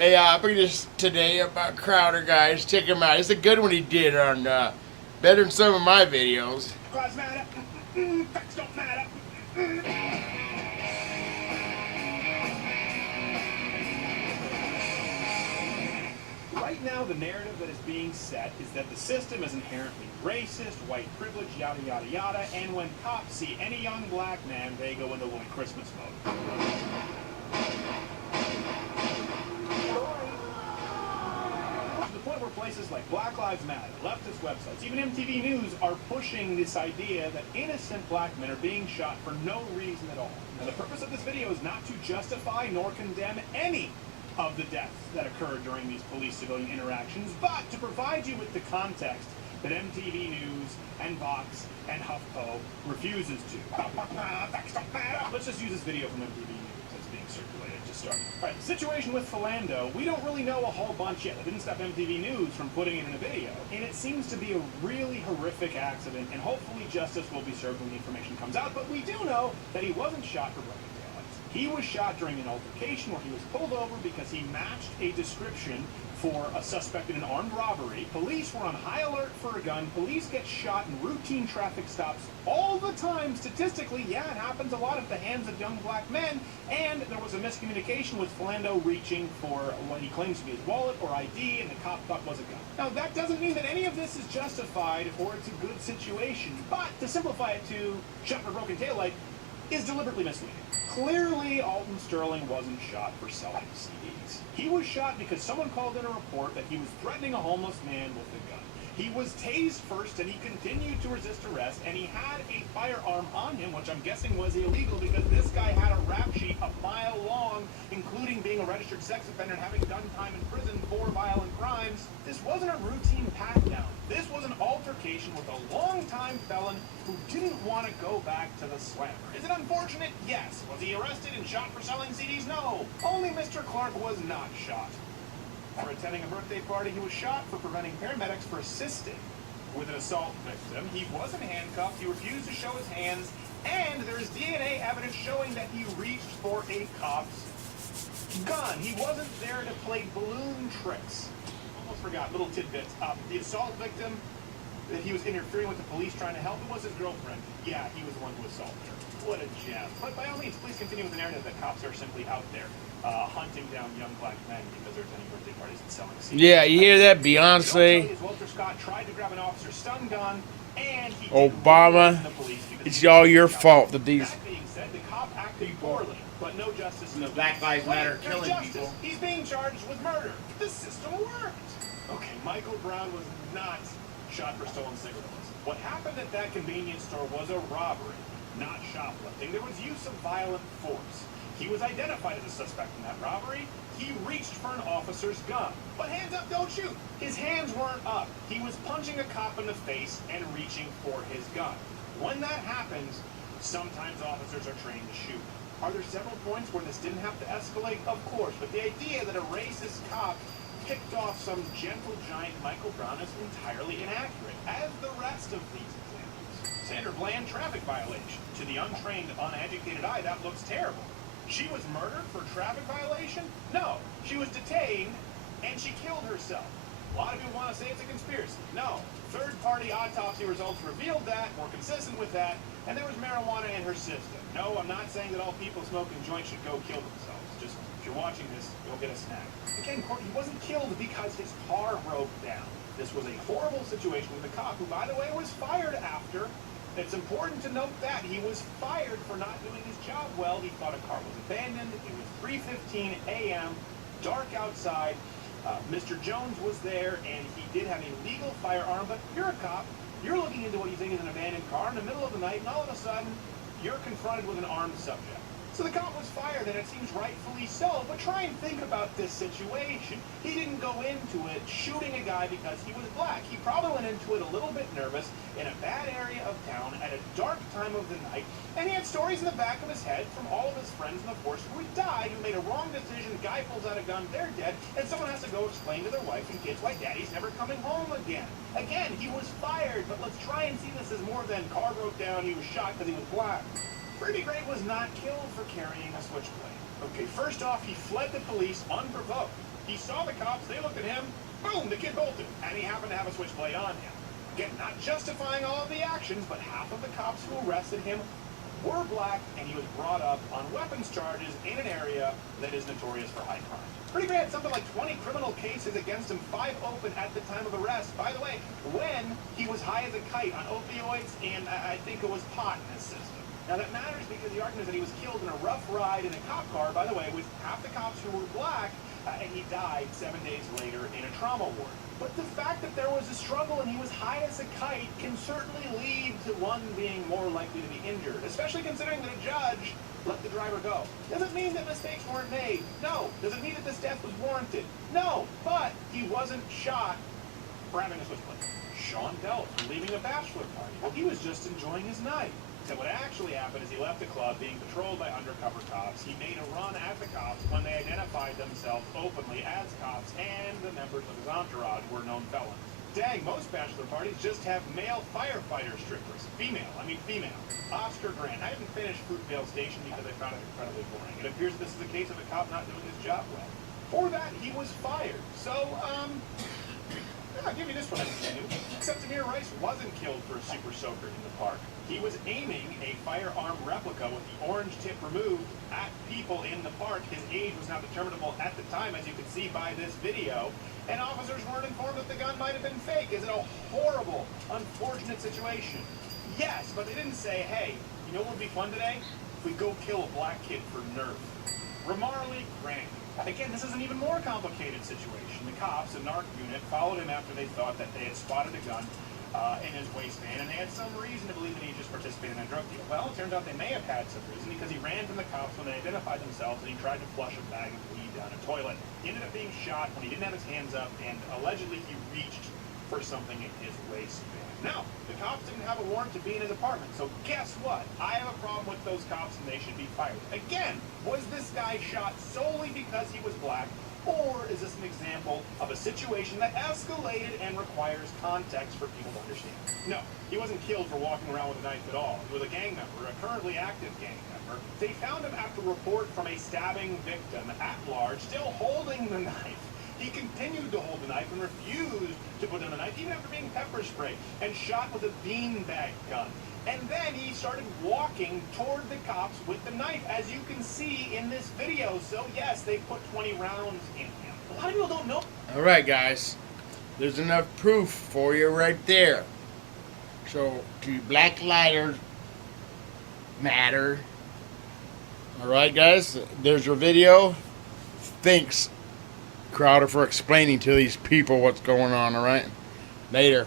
Hey, I bring this today about Crowder, guys. Check him out. It's a good one he did on better than some of my videos. Cause matter, facts don't matter. Right now, the narrative that is being set is that the system is inherently racist, white privilege, yada yada yada, and when cops see any young black man, they go into White Christmas mode. To the point where places like Black Lives Matter, leftist websites, even MTV News are pushing this idea that innocent black men are being shot for no reason at all. Now, the purpose of this video is not to justify nor condemn any of the deaths that occurred during these police-civilian interactions, but to provide you with the context that MTV News and Vox and HuffPo refuses to. Let's just use this video from MTV News that's being circulated to start. All right, the situation with Philando, we don't really know a whole bunch yet. It didn't stop MTV News from putting it in a video, and it seems to be a really horrific accident, and hopefully justice will be served when the information comes out, but we do know that he wasn't shot for running. He was shot during an altercation where he was pulled over because he matched a description for a suspect in an armed robbery. Police were on high alert for a gun. Police get shot in routine traffic stops all the time. Statistically, yeah, it happens a lot at the hands of young black men. And there was a miscommunication with Philando reaching for what he claims to be his wallet or ID, and the cop thought was a gun. Now, that doesn't mean that any of this is justified or it's a good situation. But to simplify it to shot for broken taillight is deliberately misleading. Clearly, Alton Sterling wasn't shot for selling CDs. He was shot because someone called in a report that he was threatening a homeless man with a gun. He was tased first, and he continued to resist arrest, and he had a firearm on him, which I'm guessing was illegal because this guy had a rap sheet a mile long, including being a registered sex offender and having done time in prison for violent crimes. This wasn't a routine pat-down. This was an altercation with a long-time felon who didn't want to go back to the slammer. Is it unfortunate? Yes. Was he arrested and shot for selling CDs? No. Only Mr. Clark was not shot. For attending a birthday party, he was shot for preventing paramedics from assisting with an assault victim. He wasn't handcuffed. He refused to show his hands. And there is DNA evidence showing that he reached for a cop's gun. He wasn't there to play balloon tricks. Almost forgot, little tidbits. The assault victim that he was interfering with the police trying to help, it was his girlfriend. Yeah, he was the one who assaulted her. What a gem. But by all means, please continue with the narrative that cops are simply out there hunting down young black men because they're attending birthday parties and selling CDs. Yeah, you hear that, Beyonce? Walter Scott tried to grab an officer's stun gun, and he Obama, it's all your fault that these... That being said, the cop acted poorly, but no justice. And the Black Lives Matter killing people. He's being charged with murder. The system worked. Okay, Michael Brown was not shot for stolen cigarettes. What happened at that convenience store was a robbery, not shoplifting. There was use of violent force. He was identified as a suspect in that robbery. He reached for an officer's gun. But hands up, don't shoot. His hands weren't up. He was punching a cop in the face and reaching for his gun. When that happens, sometimes officers are trained to shoot. Are there several points where this didn't have to escalate? Of course, but the idea that a racist cop picked off some gentle giant Michael Brown is entirely inaccurate, as the rest of these examples. Sandra Bland, traffic violation. To the untrained, uneducated eye, that looks terrible. She was murdered for traffic violation? No. She was detained, and she killed herself. A lot of people want to say it's a conspiracy. No. Third-party autopsy results revealed that, were consistent with that, and there was marijuana in her system. No, I'm not saying that all people smoking joints should go kill themselves. Just, if you're watching this, go get a snack. Again, he wasn't killed because his car broke down. This was a horrible situation with a cop who, by the way, was fired after. It's important to note that he was fired for not doing his job well. He thought a car was abandoned. It was 3:15 a.m., dark outside. Mr. Jones was there, and he did have a legal firearm, but you're a cop. You're looking into what you think is an abandoned car in the middle of the night, and all of a sudden, you're confronted with an armed subject. So the cop was fired, and it seems rightfully so, but try and think about this situation. He didn't go into it shooting a guy because he was black. He probably went into it a little bit nervous, in a bad area of town, at a dark time of the night, and he had stories in the back of his head from all of his friends in the force who had died, who made a wrong decision, the guy pulls out a gun, they're dead, and someone has to go explain to their wife and kids why daddy's never coming home again. Again, he was fired, but let's try and see this as more than car broke down, he was shot because he was black. Freddie Gray was not killed for carrying a switchblade. Okay, first off, he fled the police unprovoked. He saw the cops, they looked at him, boom, the kid bolted, and he happened to have a switchblade on him. Again, not justifying all of the actions, but half of the cops who arrested him were black, and he was brought up on weapons charges in an area that is notorious for high crime. Pretty bad, something like 20 criminal cases against him, 5 open at the time of arrest. By the way, when he was high as a kite on opioids, and I think it was pot in his system. Now that matters because the argument is that he was killed in a rough ride in a cop car, by the way, with half the cops who were black, and he died 7 days later in a trauma ward. But the fact that there was a struggle and he was high as a kite can certainly lead to one being more likely to be injured, especially considering that a judge let the driver go. Does it mean that mistakes weren't made? No. Does it mean that this death was warranted? No. But he wasn't shot for having a switchblade. Sean Bell for leaving a bachelor party. Well, he was just enjoying his night. So what actually happened is he left the club being patrolled by undercover cops. He made a run at the cops when they identified themselves openly as cops, and the members of his entourage were known felons. Dang, most bachelor parties just have male firefighter strippers. Female. Oscar Grant. I didn't finish Fruitvale Station because I found it incredibly boring. It appears this is a case of a cop not doing his job well. For that, he was fired. So, I'll give you this one. Except Amir Rice wasn't killed for a super soaker in the park. He was aiming a firearm replica with the orange tip removed at people in the park. His age was not determinable at the time, as you can see by this video. And officers weren't informed that the gun might have been fake. Is it a horrible, unfortunate situation? Yes, but they didn't say, hey, you know what would be fun today? If we go kill a black kid for Nerf. Ramarley Grant. Again, this is an even more complicated situation. The cops, a narc unit, followed him after they thought that they had spotted a gun in his waistband, and they had some reason to believe that he just participated in a drug deal. Well, it turns out they may have had some reason because he ran from the cops when they identified themselves, and he tried to flush a bag of weed down a toilet. He ended up being shot when he didn't have his hands up, and allegedly he reached for something in his waistband. Now, the cops didn't have a warrant to be in his apartment, so guess what? I have a problem with those cops, and they should be fired. Again, was this guy shot solely because he was black? Or is this an example of a situation that escalated and requires context for people to understand? No, he wasn't killed for walking around with a knife at all. He was a gang member, a currently active gang member. They found him after a report from a stabbing victim at large, still holding the knife. He continued to hold the knife and refused to put in the knife, even after being pepper sprayed and shot with a beanbag gun. And then he started walking toward the cops with the knife, as you can see in this video. So yes, they put 20 rounds in him. A lot of people don't know. All right, guys. There's enough proof for you right there. So, do Black Lives Matter? All right, guys. There's your video. Thanks, Crowder, for explaining to these people what's going on. All right. Later.